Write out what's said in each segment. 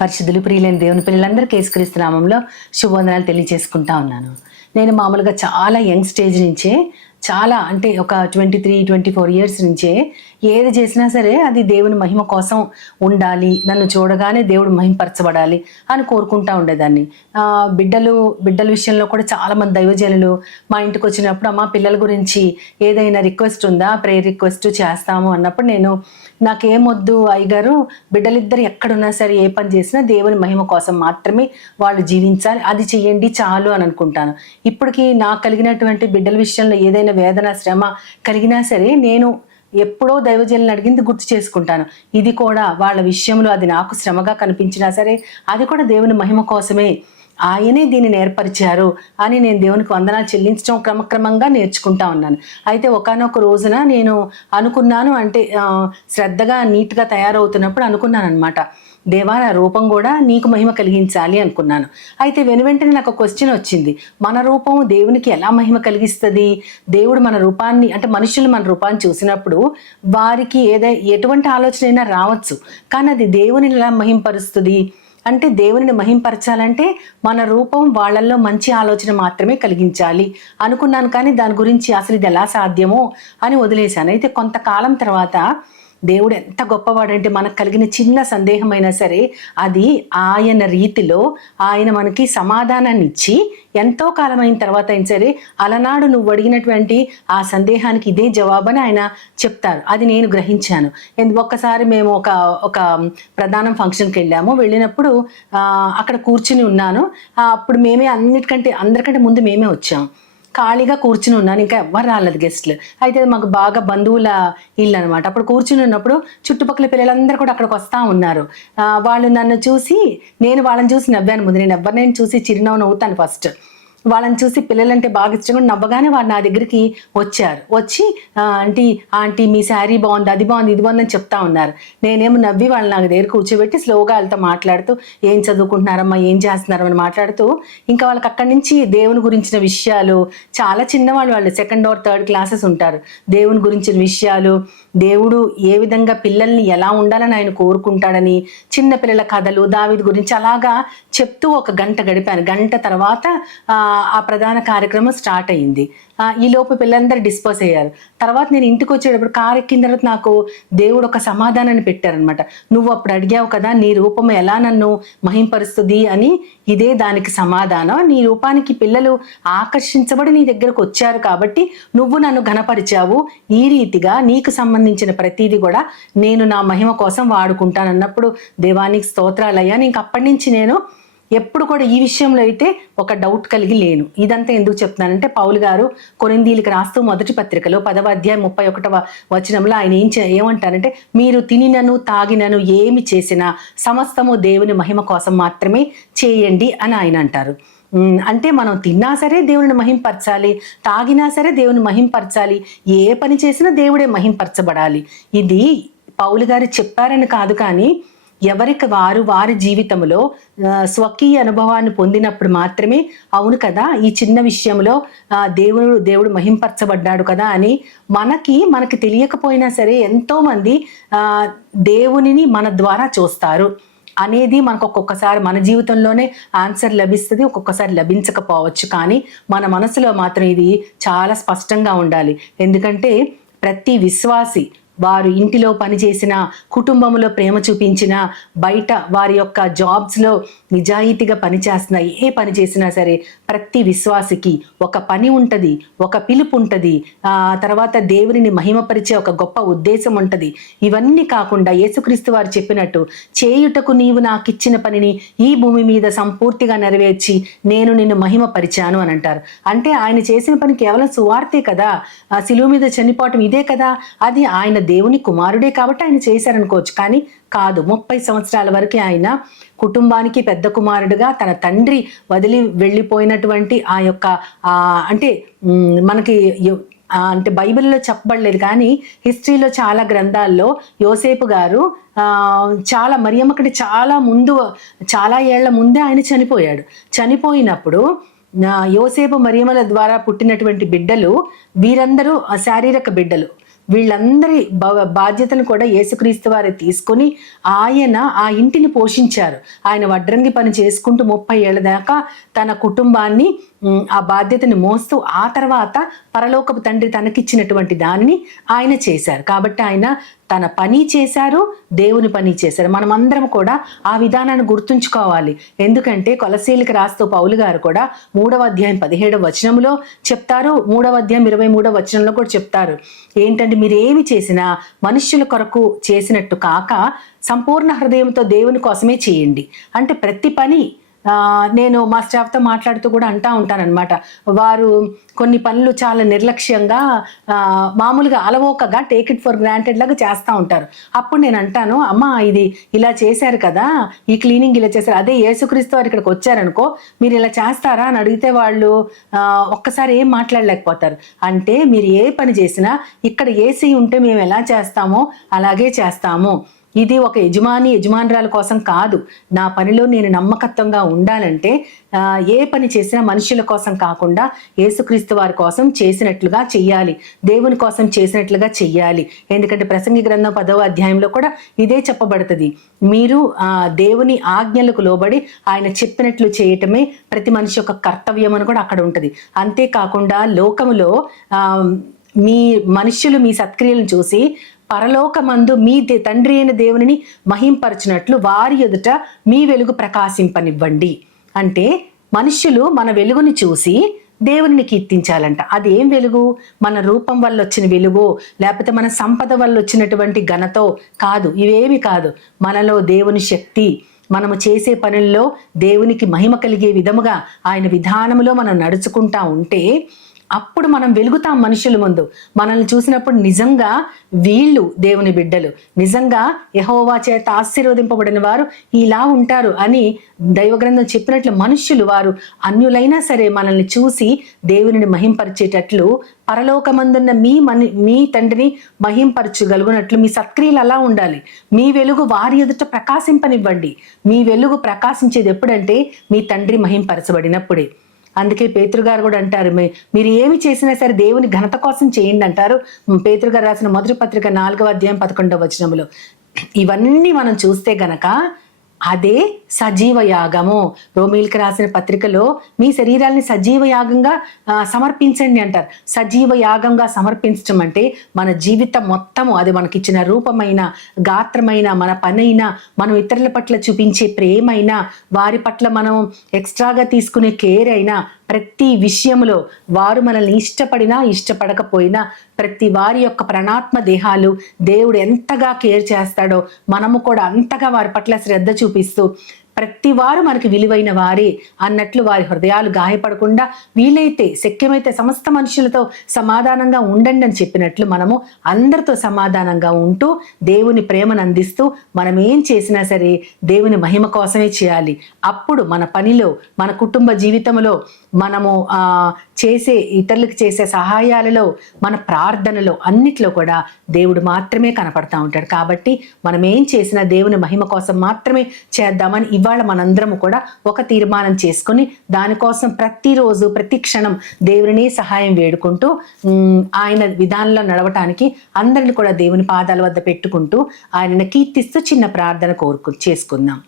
పరిశుద్ధులు ప్రియులైన దేవుని పిల్లలందరికీ యేసుక్రీస్తు నామంలో శుభవందనాలు తెలియజేసుకుంటా ఉన్నాను. నేను మామూలుగా చాలా యంగ్ స్టేజ్ నుంచే చాలా అంటే ఒక 23-24 ఇయర్స్ నుంచే ఏది చేసినా సరే అది దేవుని మహిమ కోసం ఉండాలి, నన్ను చూడగానే దేవుడు మహిమపరచబడాలి అని కోరుకుంటా ఉండేదాన్ని. బిడ్డల విషయంలో కూడా చాలా మంది దైవజనులు మా ఇంటికి వచ్చినప్పుడు అమ్మ పిల్లల గురించి ఏదైనా రిక్వెస్ట్ ఉందా, ప్రేయర్ రిక్వెస్ట్ చేస్తాము అన్నప్పుడు నేను నాకేమొద్దు అయ్యగారు, బిడ్డలిద్దరు ఎక్కడున్నా సరే ఏ పని చేసినా దేవుని మహిమ కోసం మాత్రమే వాళ్ళు జీవించాలి, అది చెయ్యండి చాలు అని అనుకుంటాను. ఇప్పటికీ నాకు కలిగినటువంటి బిడ్డల విషయంలో ఏదైనా వేదన శ్రమ కలిగినా సరే నేను ఎప్పుడో దైవజనులను అడిగింది గుర్తు చేసుకుంటాను. ఇది కూడా వాళ్ళ విషయంలో అది నాకు శ్రమగా కనిపించినా సరే అది కూడా దేవుని మహిమ కోసమే, ఆయనే దీన్ని ఏర్పరిచారు అని నేను దేవునికి వందనాలు చెల్లించడం క్రమక్రమంగా నేర్చుకుంటా ఉన్నాను. అయితే ఒకానొక రోజున నేను అనుకున్నాను, అంటే శ్రద్ధగా నీట్గా తయారవుతున్నప్పుడు అనుకున్నాను అనమాట, దేవా నా రూపం కూడా నీకు మహిమ కలిగించాలి అనుకున్నాను. అయితే వెనువెంటనే నాకు ఒక క్వశ్చన్ వచ్చింది, మన రూపం దేవునికి ఎలా మహిమ కలిగిస్తుంది? దేవుడు మన రూపాన్ని, అంటే మనుషులు మన రూపాన్ని చూసినప్పుడు వారికి ఎటువంటి ఆలోచన అయినా రావచ్చు, కానీ అది దేవుని ఎలా మహింపరుస్తుంది అంటే, దేవుని మహింపరచాలంటే మన రూపం వాళ్ళల్లో మంచి ఆలోచన మాత్రమే కలిగించాలి అనుకున్నాను. కానీ దాని గురించి అసలు ఇది ఎలా సాధ్యమో అని వదిలేశాను. అయితే కొంతకాలం తర్వాత దేవుడు ఎంత గొప్పవాడంటే మనకు కలిగిన చిన్న సందేహమైనా సరే అది ఆయన రీతిలో ఆయన మనకి సమాధానాన్ని ఇచ్చి ఎంతో కాలం అయిన తర్వాత అయినా సరే అలనాడు నువ్వు అడిగినటువంటి ఆ సందేహానికి ఇదే జవాబని ఆయన చెప్తారు. అది నేను గ్రహించాను. ఒక్కసారి మేము ఒక ప్రధానం ఫంక్షన్కి వెళ్ళినప్పుడు అక్కడ కూర్చుని ఉన్నాను. అప్పుడు మేమే అందరికంటే ముందు మేమే వచ్చాము. ఖాళీగా కూర్చుని ఉన్నాను, ఇంకా ఎవ్వరు రాలేదు గెస్ట్లు. అయితే మాకు బాగా బంధువుల ఇల్లు అనమాట. అప్పుడు కూర్చుని ఉన్నప్పుడు చుట్టుపక్కల పిల్లలందరూ కూడా అక్కడికి వస్తూ ఉన్నారు. వాళ్ళు నన్ను చూసి, నేను వాళ్ళని చూసి నవ్వాను. ముందు నేను ఎవరినైనా చూసి చిరునవ్వు నవ్వుతాను ఫస్ట్. వాళ్ళని చూసి పిల్లలంటే బాగా ఇష్టం నవ్వగానే వాళ్ళు నా దగ్గరికి వచ్చి ఆంటీ మీ శారీ బాగుంది, అది బాగుంది, ఇది బాగుంది అని చెప్తా ఉన్నారు. నేనేమో నవ్వి వాళ్ళు నాకు దగ్గర కూర్చోబెట్టి స్లోగా వాళ్ళతో మాట్లాడుతూ ఏం చదువుకుంటున్నారమ్మా, ఏం చేస్తున్నారని మాట్లాడుతూ ఇంకా వాళ్ళకి అక్కడి నుంచి దేవుని గురించిన విషయాలు, చాలా చిన్నవాళ్ళు, వాళ్ళు 2nd or 3rd క్లాసెస్ ఉంటారు, దేవుని గురించిన విషయాలు, దేవుడు ఏ విధంగా పిల్లల్ని ఎలా ఉండాలని ఆయన కోరుకుంటాడని, చిన్న పిల్లల కథలు, దావీదు గురించి అలాగా చెప్తూ ఒక గంట గడిపాను. గంట తర్వాత ఆ ప్రధాన కార్యక్రమం స్టార్ట్ అయింది. ఈ లోపు పిల్లలందరూ డిస్పోజ్ అయ్యారు. తర్వాత నేను ఇంటికి వచ్చేటప్పుడు కారు ఎక్కిన తర్వాత నాకు దేవుడు ఒక సమాధానాన్ని పెట్టారనమాట. నువ్వు అప్పుడు అడిగావు కదా నీ రూపం ఎలా నన్ను మహింపరుస్తుంది అని, ఇదే దానికి సమాధానం. నీ రూపానికి పిల్లలు ఆకర్షించబడి నీ దగ్గరకు వచ్చారు కాబట్టి నువ్వు నన్ను ఘనపరిచావు. ఈ రీతిగా నీకు సంబంధించిన ప్రతిదీ కూడా నేను నా మహిమ కోసం వాడుకుంటానన్నప్పుడు దేవానికి స్తోత్రాలయ్యా. ఇంక అప్పటి నుంచి నేను ఎప్పుడు కూడా ఈ విషయంలో అయితే ఒక డౌట్ కలిగి లేను. ఇదంతా ఎందుకు చెప్తున్నానంటే, పౌలు గారు కొరింథీయులకు రాస్తూ మొదటి పత్రికలో 10వ అధ్యాయం 31వ వచనంలో ఆయన ఏమంటారంటే, మీరు తినినను తాగినను ఏమి చేసినా సమస్తము దేవుని మహిమ కోసం మాత్రమే చేయండి అని ఆయన అంటారు. అంటే మనం తిన్నా సరే దేవుని మహింపరచాలి, తాగినా సరే దేవుని మహింపరచాలి, ఏ పని చేసినా దేవుడే మహింపరచబడాలి. ఇది పౌలు గారు చెప్పారని కాదు, కానీ ఎవరికి వారి జీవితంలో స్వకీయ అనుభవాన్ని పొందినప్పుడు మాత్రమే అవును కదా ఈ చిన్న విషయంలో దేవుడు మహింపరచబడ్డాడు కదా అని మనకి తెలియకపోయినా సరే ఎంతో మంది దేవునిని మన ద్వారా చూస్తారు అనేది మనకు ఒక్కొక్కసారి మన జీవితంలోనే ఆన్సర్ లభిస్తుంది, ఒక్కొక్కసారి లభించకపోవచ్చు. కానీ మన మనసులో మాత్రం ఇది చాలా స్పష్టంగా ఉండాలి. ఎందుకంటే ప్రతి విశ్వాసి వారు ఇంటిలో పనిచేసిన, కుటుంబంలో ప్రేమ చూపించిన, బయట వారి యొక్క జాబ్స్లో నిజాయితీగా పనిచేస్తున్న, ఏ పని చేసినా సరే ప్రతి విశ్వాసికి ఒక పని ఉంటుంది, ఒక పిలుపు ఉంటుంది, తర్వాత దేవుని మహిమపరిచే ఒక గొప్ప ఉద్దేశం ఉంటుంది. ఇవన్నీ కాకుండా యేసుక్రీస్తు వారు చెప్పినట్టు, చేయుటకు నీవు నాకు ఇచ్చిన పనిని ఈ భూమి మీద సంపూర్తిగా నెరవేర్చి నేను నిన్ను మహిమపరిచాను అని అంటారు. అంటే ఆయన చేసిన పని కేవలం సువార్తే కదా, శిలువ మీద చనిపోవటం ఇదే కదా, అది ఆయన దేవుని కుమారుడే కాబట్టి ఆయన చేశారనుకోవచ్చు. కానీ కాదు, 30 సంవత్సరాల వరకు ఆయన కుటుంబానికి పెద్ద కుమారుడుగా తన తండ్రి వదిలి వెళ్ళిపోయినటువంటి ఆ యొక్క అంటే మనకి అంటే బైబిల్లో చెప్పబడలేదు, కానీ హిస్టరీలో చాలా గ్రంథాల్లో యోసేపు గారు చాలా మరియమ్మ కంటే చాలా ఏళ్ల ముందే ఆయన చనిపోయాడు. చనిపోయినప్పుడు యోసేపు మరియమ్మల ద్వారా పుట్టినటువంటి బిడ్డలు వీరందరూ శారీరక బిడ్డలు, వీళ్ళందరి బాధ్యతను కూడా యేసుక్రీస్తు వారే తీసుకొని ఆయన ఆ ఇంటిని పోషించారు. ఆయన వడ్రంగి పని చేసుకుంటూ 30 ఏళ్ల దాకా తన కుటుంబాన్ని ఆ బాధ్యతని మోస్తూ ఆ తర్వాత పరలోకపు తండ్రి తనకిచ్చినటువంటి దానిని ఆయన చేశారు. కాబట్టి ఆయన తన పని చేశారు, దేవుని పని చేశారు. మనమందరం కూడా ఆ విధానాన్ని గుర్తుంచుకోవాలి. ఎందుకంటే కొలసీలకు రాస్తూ పౌలు గారు కూడా 3వ అధ్యాయం 17వ వచనంలో చెప్తారు, 3వ అధ్యాయం 23వ వచనంలో కూడా చెప్తారు. ఏంటంటే మీరు ఏమి చేసినా మనుష్యుల కొరకు చేసినట్టు కాక సంపూర్ణ హృదయంతో దేవుని కోసమే చేయండి. అంటే ప్రతి పని నేను మా స్టాఫ్తో మాట్లాడుతూ కూడా అంటా ఉంటానన్నమాట. వారు కొన్ని పనులు చాలా నిర్లక్ష్యంగా మామూలుగా అలవోకగా టేక్ ఇట్ ఫర్ గ్రాంటెడ్ లాగా చేస్తూ ఉంటారు. అప్పుడు నేను అంటాను, అమ్మా ఇది ఇలా చేశారు కదా, ఈ క్లీనింగ్ ఇలా చేశారు, అదే యేసుక్రీస్తు వారు ఇక్కడికి వచ్చారనుకో మీరు ఇలా చేస్తారా అని అడిగితే వాళ్ళు ఒక్కసారి ఏం మాట్లాడలేకపోతారు. అంటే మీరు ఏ పని చేసినా ఇక్కడ ఏసీ ఉంటే మేము ఎలా చేస్తామో అలాగే చేస్తాము. ఇది ఒక యజమానురాల కోసం కాదు. నా పనిలో నేను నమ్మకత్వంగా ఉండాలంటే ఏ పని చేసినా మనుషుల కోసం కాకుండా యేసుక్రీస్తు వారి కోసం చేసినట్లుగా చెయ్యాలి, దేవుని కోసం చేసినట్లుగా చెయ్యాలి. ఎందుకంటే ప్రసంగి గ్రంథం 10వ అధ్యాయంలో కూడా ఇదే చెప్పబడుతుంది. మీరు దేవుని ఆజ్ఞలకు లోబడి ఆయన చెప్పినట్లు చేయటమే ప్రతి మనిషి యొక్క కర్తవ్యం అని కూడా అక్కడ ఉంటుంది. అంతేకాకుండా లోకములో మీ మనుష్యులు మీ సత్క్రియలను చూసి పరలోకమందు మీ తండ్రి అయిన దేవుని మహింపరచినట్లు వారి ఎదుట మీ వెలుగు ప్రకాశింపనివ్వండి. అంటే మనుష్యులు మన వెలుగుని చూసి దేవుని కీర్తించాలంట. అదేం వెలుగు? మన రూపం వల్ల వచ్చిన వెలుగో లేకపోతే మన సంపద వల్ల వచ్చినటువంటి ఘనతో కాదు, ఇవేమి కాదు. మనలో దేవుని శక్తి, మనము చేసే పనుల్లో దేవునికి మహిమ కలిగే విధముగా ఆయన విధానములో మనం నడుచుకుంటా ఉంటే అప్పుడు మనం వెలుగుతాం మనుషుల ముందు. మనల్ని చూసినప్పుడు నిజంగా వీళ్ళు దేవుని బిడ్డలు, నిజంగా యెహోవా చేత ఆశీర్వదింపబడిన వారు ఇలా ఉంటారు అని దైవగ్రంథం చెప్పినట్లు మనుష్యులు వారు అన్యులైనా సరే మనల్ని చూసి దేవునిని మహింపరిచేటట్లు పరలోకమందున్న మీ తండ్రిని మహింపరచగలుగునట్లు మీ సత్క్రియలు అలా ఉండాలి. మీ వెలుగు వారి ఎదుట ప్రకాశింపనివ్వండి. మీ వెలుగు ప్రకాశించేది ఎప్పుడంటే మీ తండ్రి మహింపరచబడినప్పుడే. అందుకే పేతురు గారు కూడా అంటారు, మీరు ఏమి చేసినా సరే దేవుని ఘనత కోసం చేయండి అంటారు. పేతురు గారు రాసిన మొదటి పత్రిక 4వ అధ్యాయం 11వ వచనంలో. ఇవన్నీ మనం చూస్తే గనక అదే సజీవ యాగము. రోమీలకు రాసిన పత్రికలో మీ శరీరాల్ని సజీవ యాగంగా సమర్పించండి అంటారు. సజీవ యాగంగా సమర్పించడం అంటే మన జీవితం మొత్తము, అది మనకిచ్చిన రూపమైన, గాత్రమైన, మన పనైనా, మనం ఇతరుల పట్ల చూపించే ప్రేమైనా, వారి పట్ల మనం ఎక్స్ట్రాగా తీసుకునే కేర్ అయినా, ప్రతి విషయంలో వారు మనల్ని ఇష్టపడినా ఇష్టపడకపోయినా ప్రతి వారి యొక్క ప్రాణాత్మ దేహాలు దేవుడు ఎంతగా కేర్ చేస్తాడో మనము కూడా అంతగా వారి పట్ల శ్రద్ధ చూపిస్తూ ప్రతి వారు మనకి విలువైన వారే అన్నట్లు వారి హృదయాలు గాయపడకుండా వీలైతే శక్యమైతే సమస్త మనుషులతో సమాధానంగా ఉండండి అని చెప్పినట్లు మనము అందరితో సమాధానంగా ఉంటూ దేవుని ప్రేమను అందిస్తూ మనం ఏం చేసినా సరే దేవుని మహిమ కోసమే చేయాలి. అప్పుడు మన పనిలో, మన కుటుంబ జీవితంలో, మనము చేసే ఇతరులకు చేసే సహాయాలలో, మన ప్రార్థనలో అన్నిట్లో కూడా దేవుడు మాత్రమే కనపడతా ఉంటాడు. కాబట్టి మనం ఏం చేసినా దేవుని మహిమ కోసం మాత్రమే చేద్దామని ఇవాళ మనందరము కూడా ఒక తీర్మానం చేసుకుని దానికోసం ప్రతిరోజు ప్రతి క్షణం దేవుని సహాయం వేడుకుంటూ ఆయన విధానంలో నడవటానికి అందరిని కూడా దేవుని పాదాల వద్ద పెట్టుకుంటూ ఆయనను కీర్తిస్తూ చిన్న ప్రార్థన చేసుకుందాం.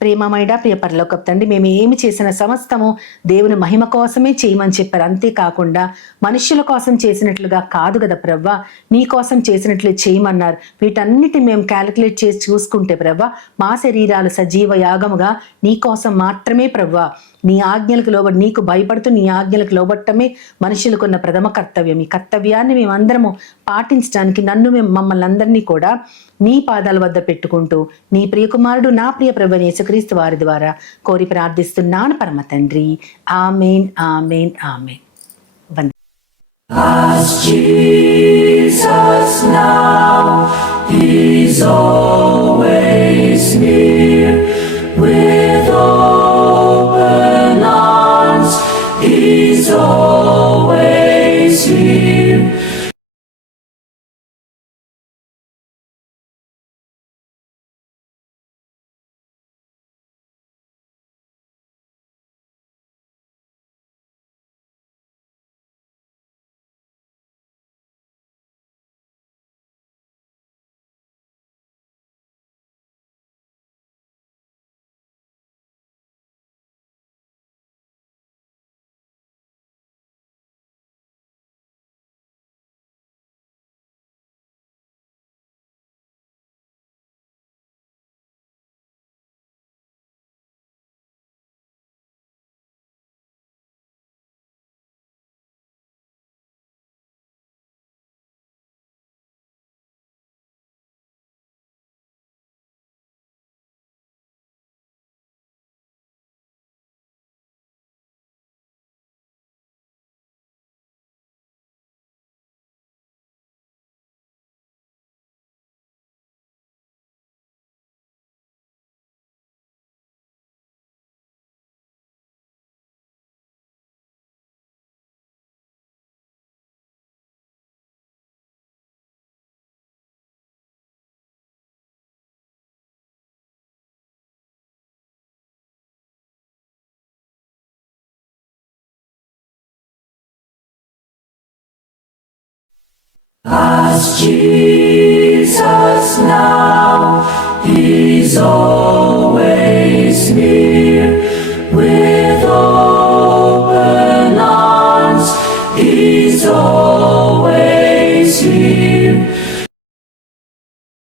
ప్రేమమైడా ప్రియ పరలోకపు తండ్రి, మేము ఏమి చేసిన సమస్తము దేవుని మహిమ కోసమే చేయమని చెప్పారు. అంతేకాకుండా మనుష్యుల కోసం చేసినట్లుగా కాదు కదా ప్రవ్వా, నీ కోసం చేసినట్లు చేయమన్నారు. వీటన్నిటిని మేము క్యాలిక్యులేట్ చేసి చూసుకుంటే ప్రవ్వా, మా శరీరాలు సజీవ యాగముగా నీ కోసం మాత్రమే ప్రవ్వా, నీ ఆజ్ఞలకు లోబడి, నీకు భయపడుతూ నీ ఆజ్ఞలకు లోబట్టమే మనుషులకున్న ప్రథమ కర్తవ్యం. ఈ కర్తవ్యాన్ని మేమందరము పాటించడానికి మమ్మల్ని అందరినీ కూడా నీ పాదాల వద్ద పెట్టుకుంటూ నీ ప్రియకుమారుడు నా ప్రియ ప్రభువైన యేసుక్రీస్తు వారి ద్వారా కోరి ప్రార్థిస్తున్నాను పరమ తండ్రి. ఆమేన్, ఆమేన్, ఆమేన్. As Jesus now is always near, with open arms He's always here. Ask Jesus now, He's always near.